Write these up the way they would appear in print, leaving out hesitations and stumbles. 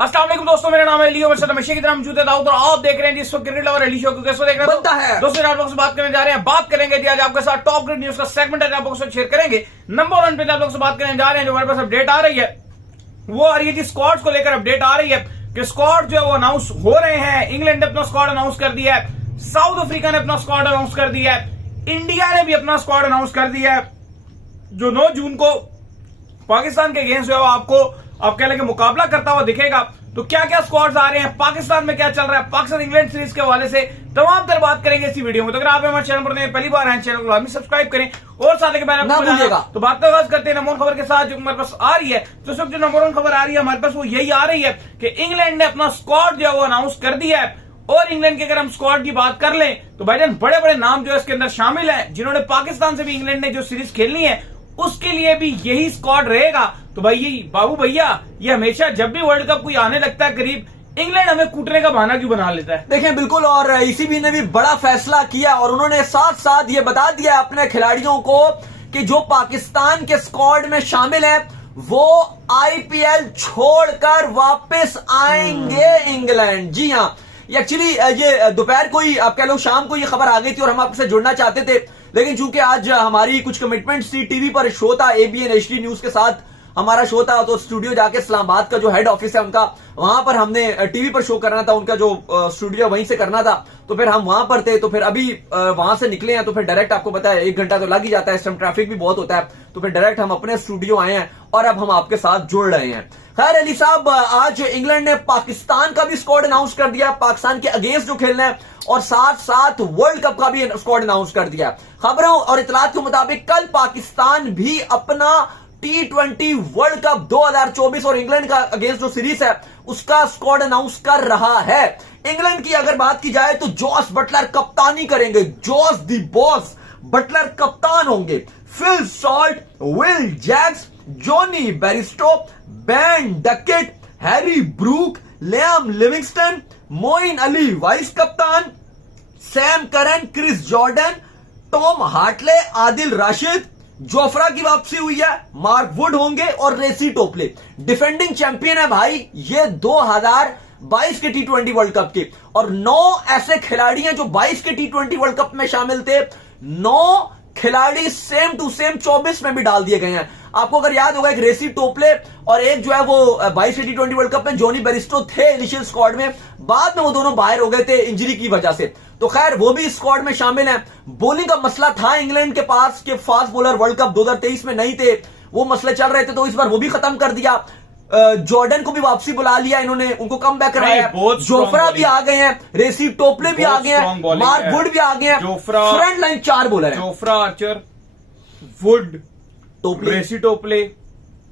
अस्सलाम वालेकुम दोस्तों, मेरा नाम है लियो। मेरे साथ हमेशा की तरह मौजूद है दाऊद और आप देख रहे हैं जिस वक्त क्रिकेट लवर अली शो को कैसे देख रहे बनता है। दोस्तों आप लोगों से बात करने जा रहे हैं, बात करेंगे जी आज आपके साथ टॉप ग्रेड न्यूज का सेगमेंट है, आप लोगों से शेयर करेंगे। नंबर 1 पे आप लोगों से बात करने जा रहे हैं, जो हमारे पास अपडेट आ रही है वो आ रही है जी स्क्वाड को लेकर अपडेट आ रही है कि स्क्वाड जो है वो अनाउंस हो रहे हैं। इंग्लैंड ने अपना स्क्वाड अनाउंस कर दिया है, साउथ अफ्रीका ने अपना स्क्वाड अनाउंस कर दिया है, इंडिया ने भी अपना स्क्वाड अनाउंस कर दिया है। जो 9 जून को पाकिस्तान के अगेंस्ट जो है आपको आप कह लेंगे मुकाबला करता हुआ दिखेगा। तो क्या क्या स्क्वाड्स आ रहे हैं, पाकिस्तान में क्या चल रहा है, पाकिस्तान इंग्लैंड सीरीज के हवाले से तमाम तर बात करेंगे इसी वीडियो में। तो अगर आप हमारे चैनल पर पहली बार हैं, चैनल को लाजमी सब्सक्राइब करें और साथ ही भूलिएगा। तो बात का आगाज करते हैं नंबर 1 खबर के साथ जो हमारे पास आ रही है। तो सब जो नंबर 1 खबर आ रही है हमारे पास वो यही आ रही है कि इंग्लैंड ने अपना स्क्वाड जो है वो अनाउंस कर दिया है। और इंग्लैंड के अगर हम स्क्वाड की बात कर लें तो भाईजान बड़े बड़े नाम जो है इसके अंदर शामिल है, जिन्होंने पाकिस्तान से भी इंग्लैंड ने जो सीरीज खेलनी है उसके लिए भी यही स्क्वाड रहेगा। तो भाई बाबू भैया ये हमेशा जब भी वर्ल्ड कप कोई आने लगता है करीब, इंग्लैंड हमें कूटने का बहाना क्यों बना लेता है। देखें बिल्कुल, और ईसीबी ने भी बड़ा फैसला किया और उन्होंने साथ साथ ये बता दिया अपने खिलाड़ियों को कि जो पाकिस्तान के स्क्वाड में शामिल है वो आईपीएल छोड़कर वापस आएंगे इंग्लैंड। जी हाँ, एक्चुअली ये दोपहर को ही आप कह लो शाम को ये खबर आ गई थी और हम आपसे जुड़ना चाहते थे, लेकिन चूंकि आज हमारी कुछ कमिटमेंट्स थी, टीवी पर शो था एबीएन एचडी न्यूज के साथ हमारा शो था, तो स्टूडियो जाके इस्लामाबाद का जो हेड ऑफिस है उनका, वहां पर हमने टीवी पर शो करना था, उनका जो स्टूडियो वहीं से करना था। तो फिर हम वहां पर थे, तो फिर अभी वहां से निकले हैं, तो फिर डायरेक्ट आपको पता है 1 घंटा तो लग ही जाता है, इस टाइम ट्रैफिक भी बहुत होता है, तो फिर डायरेक्ट हम अपने स्टूडियो आए हैं और अब हम आपके साथ जुड़ रहे हैं। खैर अली साहब, आज इंग्लैंड ने पाकिस्तान का भी स्क्वाड अनाउंस कर दिया, पाकिस्तान के अगेंस्ट जो खेलना है, और साथ साथ वर्ल्ड कप का भी स्क्वाड अनाउंस कर दिया। खबरों और इतलात के मुताबिक कल पाकिस्तान भी अपना T20 वर्ल्ड कप 2024 और इंग्लैंड का अगेंस्ट जो सीरीज है उसका स्क्वाड अनाउंस कर रहा है। इंग्लैंड की अगर बात की जाए तो जॉस बटलर कप्तानी करेंगे, जॉस दी बॉस बटलर कप्तान होंगे, Phil Salt, Will Jacks, Jonny Bairstow, Ben Duckett, Harry Brook, Liam Livingstone, Moeen Ali vice कप्तान, Sam Curran, Chris Jordan, Tom Hartley, Adil Rashid, Jofra की वापसी हुई है, मार्क वुड होंगे और रेसी टोपले। डिफेंडिंग चैंपियन है भाई ये 2022 के T20 वर्ल्ड कप के, और 9 ऐसे खिलाड़ी हैं जो 22 के T20 वर्ल्ड कप में शामिल थे। 9 खिलाड़ी सेम टू सेम 24 में भी डाल दिए गए हैं। आपको अगर याद होगा एक रेसी टोपले और एक जो है वो 22 के T20 वर्ल्ड कप में जॉनी बेरिस्टो थे इनिशियल स्क्वाड में, बाद में वो दोनों बाहर हो गए थे इंजरी की वजह से, तो खैर वो भी स्क्वाड में शामिल हैं। बॉलिंग का मसला था इंग्लैंड के पास कि फास्ट बॉलर वर्ल्ड कप 2023 में नहीं थे, वो मसले चल रहे थे, तो इस बार वो भी खत्म कर दिया। जॉर्डन को भी वापसी बुला लिया इन्होंने, उनको कम बैक कराया। जोफ्रा भी आ गए हैं, रेसी टोपले भी आ गए हैं, मार्क वुड भी आ गए हैं, फ्रंट लाइन 4 बॉलर है, Jofra, Archer, Wood, Topley, Reece Topley,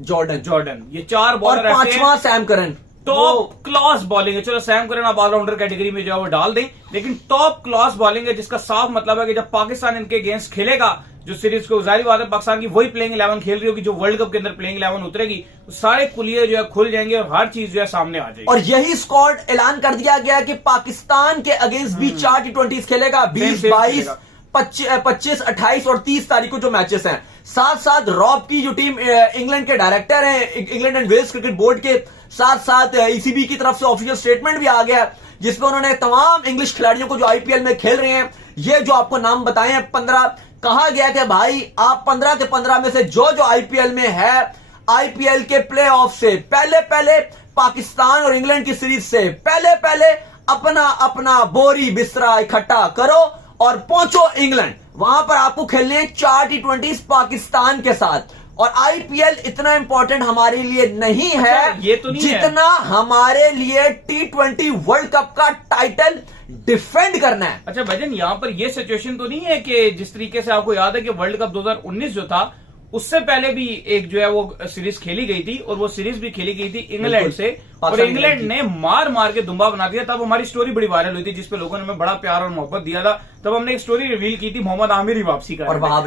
Jordan, ये 4 बॉलर। 5वां Sam Curran. Top class bowling है। चलो सैम करन आप ऑलराउंडर कैटेगरी में जो है वो डाल दें, लेकिन टॉप क्लास बॉलिंग है, जिसका साफ मतलब है कि जब पाकिस्तान इनके अगेंस्ट खेलेगा जो सीरीज को, जाहिर बात है पाकिस्तान की वही प्लेइंग 11 खेल रही होगी जो वर्ल्ड कप के अंदर प्लेइंग 11 उतरेगी, तो सारे कुलिये जो है खुल जाएंगे और हर चीज जो है सामने आ जाएगी। और यही स्क्वाड ऐलान कर दिया गया कि पाकिस्तान के अगेंस्ट भी 4 T20 खेलेगा, 20, 22, 25, 28 और 30 तारीख को जो मैचेस हैं। साथ साथ रॉब की जो टीम इंग्लैंड के डायरेक्टर हैं, England and Wales cricket board के, साथ साथ ईसीबी की तरफ से ऑफिशियल स्टेटमेंट भी आ गया जिसमें उन्होंने तमाम इंग्लिश खिलाड़ियों को जो आईपीएल में खेल रहे हैं, ये जो आपको नाम बताए हैं 15, कहा गया कि भाई आप 15 के 15 में से जो आईपीएल में है, आईपीएल के प्ले ऑफ से पहले पाकिस्तान और इंग्लैंड की सीरीज से पहले अपना अपना बोरी बिस्तरा इकट्ठा करो और पहुंचो इंग्लैंड। वहां पर आपको खेलने हैं 4 T20 पाकिस्तान के साथ। और आईपीएल इतना इंपॉर्टेंट हमारे लिए नहीं है ये तो नहीं जितना हमारे लिए T20 वर्ल्ड कप का टाइटल डिफेंड करना है। अच्छा भजन, यहाँ पर ये सिचुएशन तो नहीं है कि जिस तरीके से आपको याद है कि वर्ल्ड कप 2019 जो था उससे पहले भी एक जो है वो सीरीज खेली गई थी, और वो सीरीज भी खेली गई थी इंग्लैंड से, और इंग्लैंड ने मार के दुम्बा बना दिया। तब हमारी स्टोरी बड़ी वायरल हुई थी जिसपे लोगों ने हमें बड़ा प्यार और मोहब्बत दिया था। तब हमने एक स्टोरी रिवील की थी मोहम्मद आमिर ही वापसी का, और वहाब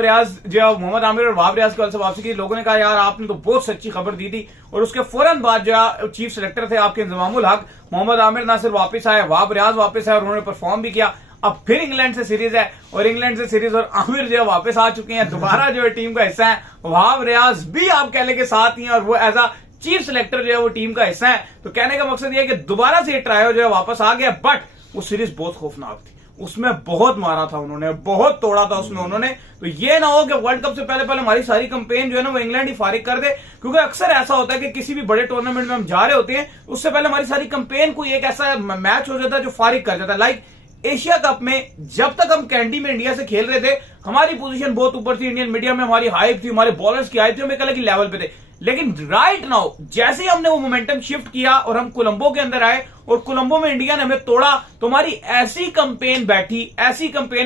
रियाज जो है मोहम्मद आमिर और वहाब रियाज की वजह से वापसी की। लोगों ने कहा यार आपने तो बहुत सच्ची खबर दी थी, और उसके फौरन बाद जो है चीफ सेलेक्टर थे आपके इंजमामुल हक, मोहम्मद आमिर ना सिर्फ वापस आए, वहाब रियाज वापस आए और उन्होंने परफॉर्म भी किया। अब फिर इंग्लैंड से सीरीज है, और इंग्लैंड से सीरीज और आमिर जो है वापस आ चुके हैं, दोबारा जो है टीम का हिस्सा है। वहाब रियाज भी आप कह लें के साथ ही हैं, और वो एज अ चीफ सेलेक्टर जो है वो टीम का हिस्सा है। तो कहने का मकसद ये है कि दोबारा से ट्रायो जो है वापस आ गया, बट वो सीरीज बहुत खौफनाक थी, उसमें बहुत मारा था उन्होंने, बहुत तोड़ा था उसमें उन्होंने। तो ये ना हो कि वर्ल्ड कप से पहले पहले हमारी सारी कंपेन जो है ना वो इंग्लैंड ही फारिग कर दे, क्योंकि अक्सर ऐसा होता है कि किसी भी बड़े टूर्नामेंट में हम जा रहे होते हैं उससे पहले हमारी सारी कंपेन कोई एक ऐसा मैच हो जाता है जो फारिग कर जाता है। लाइक एशिया कप में जब तक हम कैंडी में इंडिया से खेल रहे थे हमारी पोजीशन बहुत ऊपर थी, इंडियन मीडिया में हमारी हाइप थी, हमारे बॉलर्स की हाइप थी, हम एक अलग ही लेवल पे थे। लेकिन राइट नाउ जैसे ही हमने वो मोमेंटम शिफ्ट किया और हम कोलंबो के अंदर आए और कोलंबो में इंडिया ने हमें तोड़ा, तो हमारी ऐसी कंपेन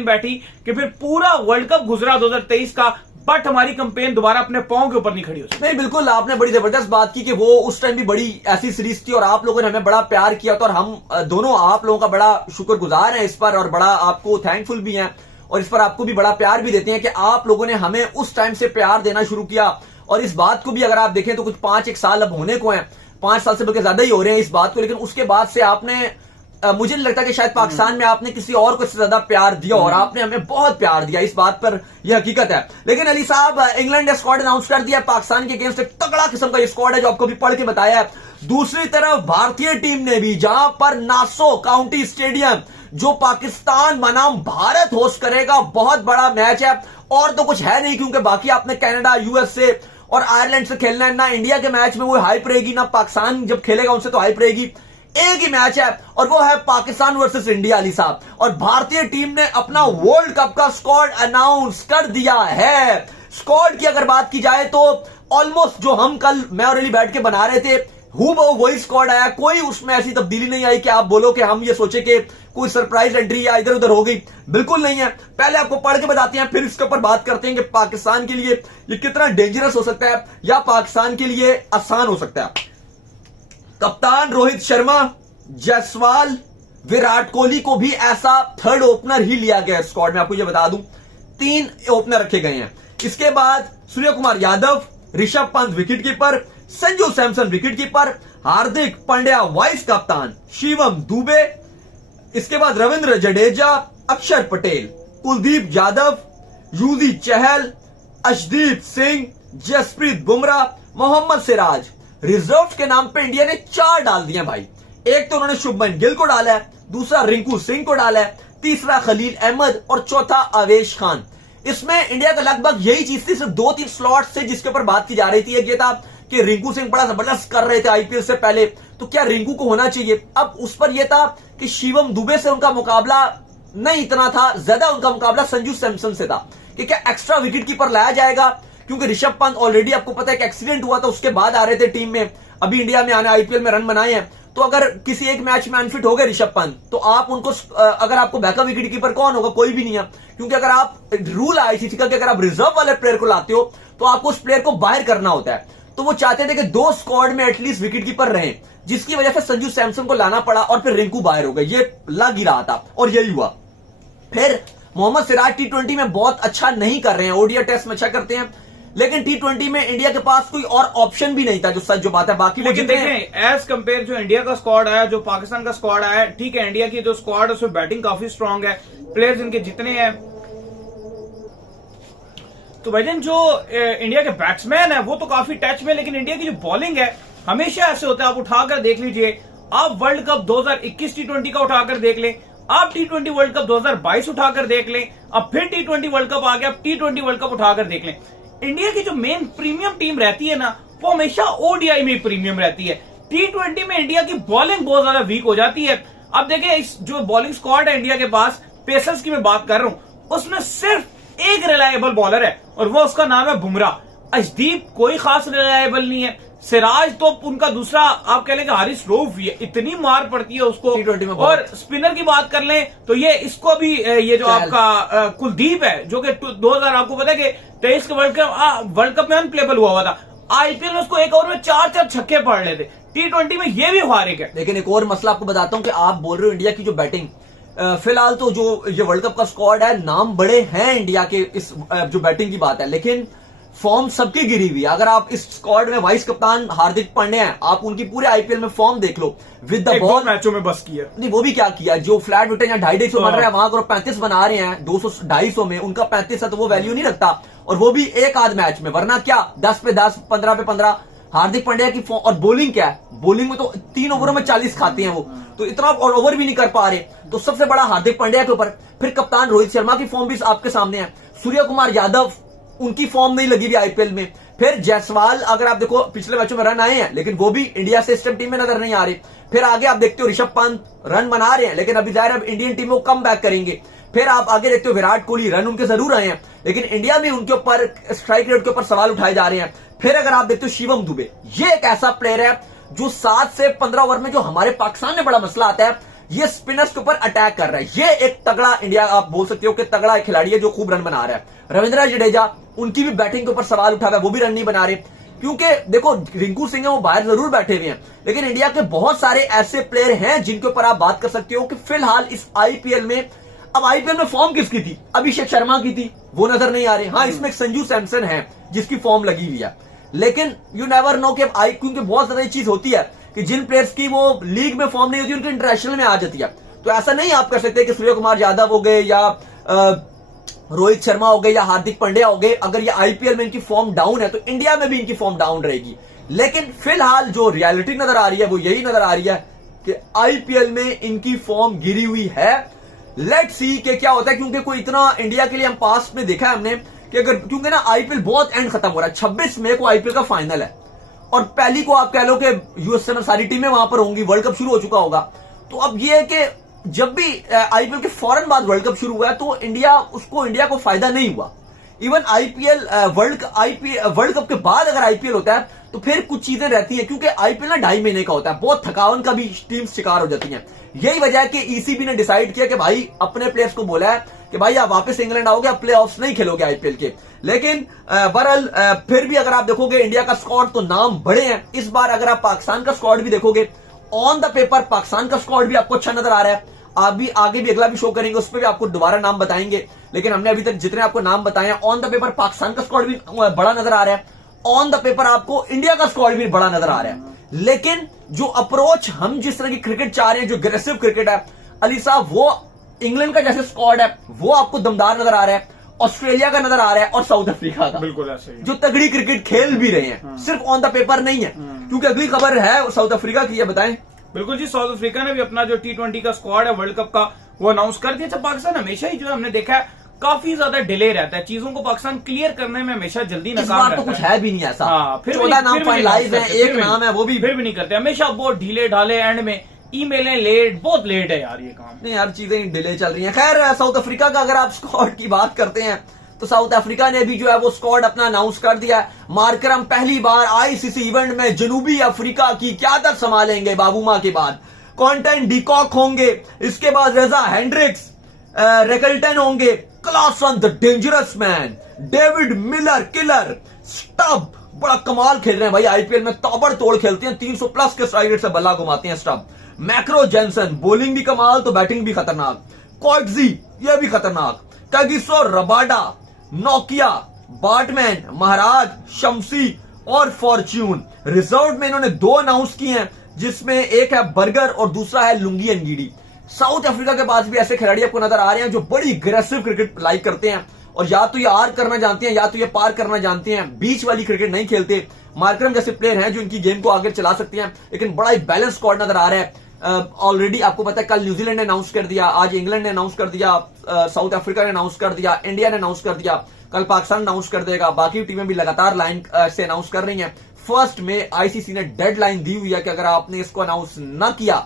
बैठी कि फिर पूरा वर्ल्ड कप गुजरा 2023 का, बट हमारी कंपेन दोबारा अपने पांव के ऊपर नहीं खड़ी हो सकती। नहीं, बिल्कुल आपने बड़ी जबरदस्त बात की कि वो उस टाइम भी बड़ी ऐसी सीरीज थी और आप लोगों ने हमें बड़ा प्यार किया था, और हम दोनों आप लोगों का बड़ा शुक्रगुजार हैं इस पर, और बड़ा आपको थैंकफुल भी हैं, और इस पर आपको भी बड़ा प्यार भी देते हैं कि आप लोगों ने हमें उस टाइम से प्यार देना शुरू किया। और इस बात को भी अगर आप देखें तो कुछ 5-1 साल अब होने को हैं, 5 साल से बल्कि ज्यादा ही हो रहे हैं इस बात को, लेकिन उसके बाद से आपने मुझे नहीं लगता कि शायद पाकिस्तान में आपने किसी और को इससे ज्यादा प्यार दिया, और आपने हमें बहुत प्यार दिया, इस बात पर यह हकीकत है। लेकिन अली साहब, इंग्लैंड ने स्क्वाड अनाउंस कर दिया पाकिस्तान के अगेंस्ट, एक तगड़ा किस्म का ये स्क्वाड है जो आपको भी पढ़ के बताया है। दूसरी तरफ भारतीय टीम ने भी, जहां पर नासो काउंटी स्टेडियम जो पाकिस्तान बनाम भारत होस्ट करेगा, बहुत बड़ा मैच है, और तो कुछ है नहीं, क्योंकि बाकी आपने कनाडा, यूएसए और आयरलैंड से खेलना है। ना इंडिया के मैच में वो हाइप रहेगी, ना पाकिस्तान जब खेलेगा उनसे तो हाइप रहेगी। एक ही मैच है और वो है पाकिस्तान वर्सेस इंडिया अली साहब, और भारतीय टीम ने अपना वर्ल्ड कप का स्क्वाड अनाउंस कर दिया है। स्क्वाड की अगर बात की जाए तो ऑलमोस्ट जो हम कल मैं और अली बैठ के बना रहे थे हूबहू वही स्क्वाड आया, कोई उसमें ऐसी तब्दीली नहीं आई कि आप बोलो कि हम ये सोचे कि कोई सरप्राइज एंट्री या इधर उधर हो गई, बिल्कुल नहीं है। पहले आपको पढ़ के बताते हैं, फिर इसके ऊपर बात करते हैं कि पाकिस्तान के लिए ये कितना डेंजरस हो सकता है या पाकिस्तान के लिए आसान हो सकता है। कप्तान रोहित शर्मा, जायसवाल, विराट कोहली को भी ऐसा थर्ड ओपनर ही लिया गया स्क्वाड में, आपको ये बता दूं 3 ओपनर रखे गए हैं। इसके बाद Surya Kumar Yadav, Rishabh Pant wicket keeper, Sanju Samson wicket keeper, Hardik Pandya vice कप्तान, शिवम दुबे, इसके बाद रविंद्र जडेजा, अक्षर पटेल, कुलदीप यादव, युजवेंद्र चहल, अर्शदीप सिंह, जसप्रीत बुमराह, मोहम्मद सिराज। रिजर्व के नाम पे इंडिया ने 4 डाल दिए भाई। एक तो उन्होंने शुभमन गिल को डाला है, दूसरा रिंकू सिंह को डाला है, तीसरा खलील अहमद और चौथा आवेश खान। इसमें इंडिया का लगभग यही चीज थी, सिर्फ 2-3 स्लॉट से जिसके ऊपर बात की जा रही थी। ये था कि रिंकू सिंह बड़ा जबरदस्त कर रहे थे आईपीएल से पहले, तो क्या रिंकू को होना चाहिए। अब उस पर यह था कि शिवम दुबे से उनका मुकाबला नहीं इतना था, ज्यादा उनका मुकाबला संजू सैमसन से था कि क्या एक्स्ट्रा विकेट कीपर लाया जाएगा, क्योंकि ऋषभ पंत ऑलरेडी आपको पता है कि एक्सीडेंट हुआ था, उसके बाद आ रहे थे टीम में, अभी इंडिया में आने आईपीएल में रन बनाए हैं। तो अगर किसी एक मैच में अनफिट हो गए ऋषभ पंत, तो आप उनको अगर आपको बैकअप विकेट कीपर कौन होगा, कोई भी नहीं है, क्योंकि अगर आप रूल आईसीसी का कि अगर आप रिजर्व वाले प्लेयर को लाते हो तो आपको उस प्लेयर को बाहर करना होता है। तो वो चाहते थे कि 2 स्क्वाड में एटलीस्ट विकेट कीपर रहे, जिसकी वजह से संजू सैमसन को लाना पड़ा और फिर रिंकू बाहर हो गए, ये लग ही रहा था और यही हुआ। फिर मोहम्मद सिराज टी20 में बहुत अच्छा नहीं कर रहे हैं, ओडीआई टेस्ट में अच्छा करते हैं, लेकिन टी20 में इंडिया के पास कोई और ऑप्शन भी नहीं था, जो सच जो बात है। बाकी लेकिन देखें एज कंपेयर जो इंडिया का स्क्वाड आया, जो पाकिस्तान का स्क्वाड आया, ठीक है इंडिया की जो स्क्वाड है उसमें बैटिंग काफी स्ट्रांग है, प्लेयर्स इनके जितने हैं, तो भाईजान जो इंडिया के बैट्समैन है वो तो काफी टच में, लेकिन इंडिया की जो बॉलिंग है हमेशा ऐसे होता है। आप उठाकर देख लीजिए, आप वर्ल्ड कप 2021 टी20 का उठाकर देख लें, आप टी20 वर्ल्ड कप 2022 उठाकर देख लें, अब फिर टी20 वर्ल्ड कप आ गया, अब टी20 वर्ल्ड कप उठाकर देख लें। इंडिया की जो मेन प्रीमियम टीम रहती है ना, वो हमेशा ओडीआई में प्रीमियम रहती है। टी20 में इंडिया की बॉलिंग बहुत ज्यादा वीक हो जाती है। अब देखिए इस जो बॉलिंग स्क्वाड है इंडिया के पास, पेसर्स की मैं बात कर रहा हूं, उसमें सिर्फ एक रिलायबल बॉलर है और वो उसका नाम है बुमराह। अर्शदीप कोई खास रिलायबल नहीं है, सिराज तो उनका दूसरा आप कह लें कि हारिस रऊफ ही है, इतनी मार पड़ती है उसको टी20 में। और स्पिनर की बात कर लें तो ये इसको भी ये जो आपका कुलदीप है, जो कि 2000 आपको पता है कि 23 के वर्ल्ड कप में अनप्लेबल हुआ था, आईपीएल में उसको एक ओवर में 4-4 छक्के पड़ लेते, टी20 में ये भी हारिक है। लेकिन एक और मसला आपको बताता हूं कि आप बोल रहे हो इंडिया की जो बैटिंग, फिलहाल तो जो ये वर्ल्ड कप का स्क्वाड है, नाम बड़े हैं इंडिया के, इस जो बैटिंग की बात है, लेकिन फॉर्म सबकी गिरी हुई। अगर आप इस स्क्वाड में वाइस कप्तान हार्दिक पांड्या हैं, आप उनकी पूरे आईपीएल में फॉर्म देख लो, विद द बॉल मैचों में बस किया नहीं, वो भी क्या किया, जो फ्लैट विकेट या 250 बन रहा है वहां अगर 35 बना रहे हैं 200-250 में, उनका 35 है तो वो वैल्यू नहीं रखता, और वो भी एक आध मैच में, वरना क्या 10 पे 10, 15 पे 15, हार्दिक पांड्या की फॉर्म, और बॉलिंग क्या है, बॉलिंग में तो 3 ओवरों में 40 खाते हैं वो, तो इतना और ओवर भी नहीं कर पा रहे, तो सबसे बड़ा हार्दिक पांड्या के ऊपर। फिर कप्तान रोहित शर्मा की फॉर्म भी आपके सामने है, सूर्य कुमार यादव उनकी फॉर्म नहीं लगी हुई आईपीएल में। फिर जायसवाल, अगर आप देखो पिछले मैचों में रन आए हैं लेकिन वो भी इंडिया से इस टाइम टीम में नजर नहीं आ रहे। फिर आगे आप देखते हो ऋषभ पंत रन बना रहे हैं लेकिन अभी जाहिर अब इंडियन टीम वो कम बैक करेंगे। फिर आप आगे देखते हो विराट कोहली, रन उनके जरूर आए हैं लेकिन इंडिया में उनके ऊपर स्ट्राइक रेट के ऊपर सवाल उठाए जा रहे हैं। फिर अगर आप देखते हो शिवम दुबे, ये एक ऐसा प्लेयर है जो 7 से 15 ओवर में जो हमारे पाकिस्तान में बड़ा मसला आता है, ये स्पिनर्स के ऊपर अटैक कर रहा है। ये एक तगड़ा इंडिया, आप बोल सकते हो कि तगड़ा एक खिलाड़ी है जो खूब रन बना रहा है। रविंद्र जडेजा, उनकी भी बैटिंग के ऊपर सवाल उठा हुआ है, वो भी रन नहीं बना रहे, क्योंकि देखो रिंकू सिंह है वो बाहर जरूर बैठे हुए हैं लेकिन इंडिया के बहुत सारे ऐसे प्लेयर हैं जिनके ऊपर आप बात कर सकते हो कि फिलहाल इस आईपीएल में, अब आईपीएल में फॉर्म किसकी थी, अभिषेक शर्मा की थी, वो नजर नहीं आ रहे। हाँ, इसमें एक संजू सैमसन है जिसकी फॉर्म लगी हुई है, लेकिन यू नेवर नो कि क्योंकि बहुत ज्यादा चीज होती है कि जिन प्लेयर्स की वो लीग में फॉर्म नहीं होती उनकी इंटरनेशनल में आ जाती है। तो ऐसा नहीं आप कर सकते कि सूर्य कुमार यादव हो गए या रोहित शर्मा हो गए या हार्दिक पांड्या हो गए, अगर ये आईपीएल में इनकी फॉर्म डाउन है तो इंडिया में भी इनकी फॉर्म डाउन रहेगी। लेकिन फिलहाल जो रियलिटी नजर आ रही है वो यही नजर आ रही है कि आईपीएल में इनकी फॉर्म गिरी हुई है। लेट्स सी कि क्या होता है, क्योंकि कोई इतना इंडिया के लिए हम पास में देखा है हमने कि अगर, क्योंकि ना आईपीएल बहुत एंड खत्म हो रहा है, 26 मई को आईपीएल का फाइनल है और पहली को आप कह लो कि यूएसए में सारी टीमें वहां पर होंगी, वर्ल्ड कप शुरू हो चुका होगा। तो अब ये है कि जब भी आईपीएल के फौरन बाद वर्ल्ड कप शुरू हुआ है तो इंडिया को फायदा नहीं हुआ। इवन आईपीएल वर्ल्ड कप के बाद अगर आईपीएल होता है तो फिर कुछ चीजें रहती हैं, क्योंकि आईपीएल ना 2.5 महीने का होता है, बहुत थकावन का भी टीम शिकार हो जाती हैं। यही वजह है कि ईसीबी ने डिसाइड किया कि भाई अपने प्लेयर्स को बोला है कि भाई आप वापस इंग्लैंड आओगे, आप प्ले ऑफ्स नहीं खेलोगे आईपीएल के। लेकिन बहरहाल फिर भी अगर आप देखोगे इंडिया का स्क्वाड तो नाम बड़े हैं। इस बार अगर आप पाकिस्तान का स्क्वाड भी देखोगे, ऑन द पेपर पाकिस्तान का स्क्वाड भी आपको अच्छा नजर आ रहा है। आप भी आगे भी अगला भी शो करेंगे, उस पर भी आपको दोबारा नाम बताएंगे, लेकिन हमने अभी तक जितने आपको नाम बताए हैं, ऑन द पेपर पाकिस्तान का स्क्वाड भी बड़ा नजर आ रहा है, ऑन द पेपर आपको इंडिया का स्क्वाड भी बड़ा नजर आ रहा है। लेकिन जो अप्रोच हम जिस तरह की क्रिकेट चाह रहे हैं, जो अग्रेसिव क्रिकेट है अली साहब, वो इंग्लैंड का जैसे स्क्वाड है वो आपको दमदार नजर आ रहा है, ऑस्ट्रेलिया का नजर आ रहा है और साउथ अफ्रीका का, बिल्कुल ऐसे ही, जो तगड़ी क्रिकेट खेल भी रहे हैं, सिर्फ ऑन द पेपर नहीं है। क्योंकि अगली खबर है साउथ अफ्रीका की, बताएं। बिल्कुल जी, साउथ अफ्रीका ने भी अपना जो T20 का स्क्वाड है वर्ल्ड कप का वो अनाउंस कर दिया। पाकिस्तान हमेशा ही जो है हमने देखा है काफी ज्यादा डिले रहता है, चीजों को पाकिस्तान क्लियर करने में हमेशा जल्दी नाकाम रहता है। तो कुछ है भी नहीं ऐसा। हाँ, फिर 14 नाम फाइनलाइज है, एक नाम है वो भी फिर भी नहीं करते, हमेशा बहुत ढीले ढाले, एंड में ईमेलें लेट, बहुत लेट है यार ये काम। नहीं यार, चीजें डिले चल रही हैं। खैर साउथ अफ्रीका का अगर आप स्क्वाड की बात करते हैं तो साउथ अफ्रीका ने भी जो है वो स्क्वाड अपना अनाउंस कर दिया है। मार्करम पहली बार आईसीसी इवेंट में जनूबी अफ्रीका की क्यादत संभालेंगे बाबूमा के बाद। क्वांटन डिकॉक होंगे, इसके बाद रजा हेंड्रिक्स, रेकल्टन होंगे, Klaasen the dangerous man, David Miller killer, stub बड़ा कमाल खेल रहे हैं भाई, आईपीएल में ताबड़तोड़ खेलते हैं, 300 प्लस के स्ट्राइक रेट से बल्ला घुमाते हैं स्टब। मैक्रो जेंसन, बॉलिंग भी कमाल तो बैटिंग भी खतरनाक। क्वाटजी, ये भी खतरनाक। कागिसो रबाडा, नोकिया, बाटमैन, महाराज, शमसी और फॉर्च्यून। रिजर्व में इन्होंने 2 अनाउंस किए हैं, जिसमें एक है बर्गर और दूसरा है लुंगी एनगीडी। साउथ अफ्रीका के पास भी ऐसे खिलाड़ी आपको नजर आ रहे हैं जो बड़ी अग्रेसिव क्रिकेट लाइक करते हैं और या तो ये आर करना जानते हैं या तो ये पार करना जानते हैं, बीच वाली क्रिकेट नहीं खेलते। मार्करम जैसे प्लेयर हैं जो इनकी गेम को आगे चला सकते हैं, लेकिन बड़ा ही बैलेंस स्क्वाड नजर आ रहा है। ऑलरेडी आपको पता है कल न्यूजीलैंड ने अनाउंस कर दिया, आज इंग्लैंड ने अनाउंस कर दिया, साउथ अफ्रीका ने अनाउंस कर दिया, इंडिया ने अनाउंस कर दिया, कल पाकिस्तान अनाउंस कर देगा, बाकी टीमें भी लगातार लाइन से अनाउंस कर रही हैं। 1 में आईसीसी ने डेडलाइन दी हुई है कि अगर आपने इसको अनाउंस ना किया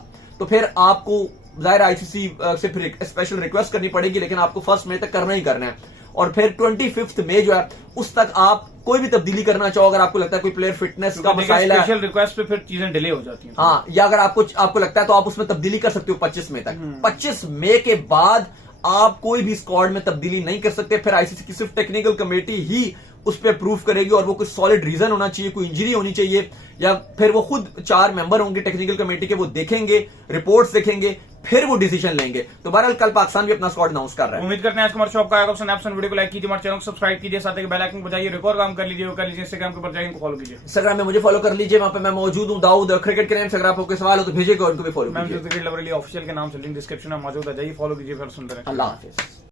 तो फिर आपको जाहिर आईसीसी से फिर स्पेशल रिक्वेस्ट करनी पड़ेगी, लेकिन आपको 1 मई तक करना ही करना है। और फिर 25 मई जो है उस तक आप कोई भी तब्दीली करना चाहो, अगर आपको लगता है कोई प्लेयर फिटनेस का मसाइल है, स्पेशल रिक्वेस्ट पे फिर चीजें डिले हो जाती हैं। हाँ, या अगर आपको लगता है तो आप उसमें तब्दीली कर सकते हो 25 मई तक। 25 मई के बाद आप कोई भी स्क्वाड में तब्दीली नहीं कर सकते। फिर आईसीसी की सिर्फ टेक्निकल कमेटी ही उस पर अप्रूव करेगी और वो कोई सॉलिड रीजन होना चाहिए, कोई इंजरी होनी चाहिए, या फिर वो खुद 4 मेंबर होंगे टेक्निकल कमेटी के, वो देखेंगे, रिपोर्ट्स देखेंगे, फिर वो डिसीजन लेंगे। तो बहरहाल कल पाकिस्तान भी अपना स्क्वाड अनाउंस कर रहा है। उम्मीद करते हैं आज हमारे शॉप का वीडियो को लाइक कीजिए, हमारे चैनल को सब्सक्राइब कीजिए, साथ ही बेल आइकन बजाइए, रिकॉर्ड काम कर लीजिए, इंस्टाग्राम के ऊपर जाइए, उनको फॉलो कीजिए। इंस्टाग्राम में मुझे फॉलो कर लीजिए, वहां पे मैं मौजूद हूं, दाऊद क्रिकेट के नाम से। अगर आपको कोई सवाल हो तो भेजिएगा, उनको भी फॉलो कीजिए। क्रिकेट लवर ऑफिशियल के नाम से लिंक डिस्क्रिप्शन में मौजूद है, जाइए फॉलो कीजिए, फिर सुनते रहें। अल्लाह हाफिज।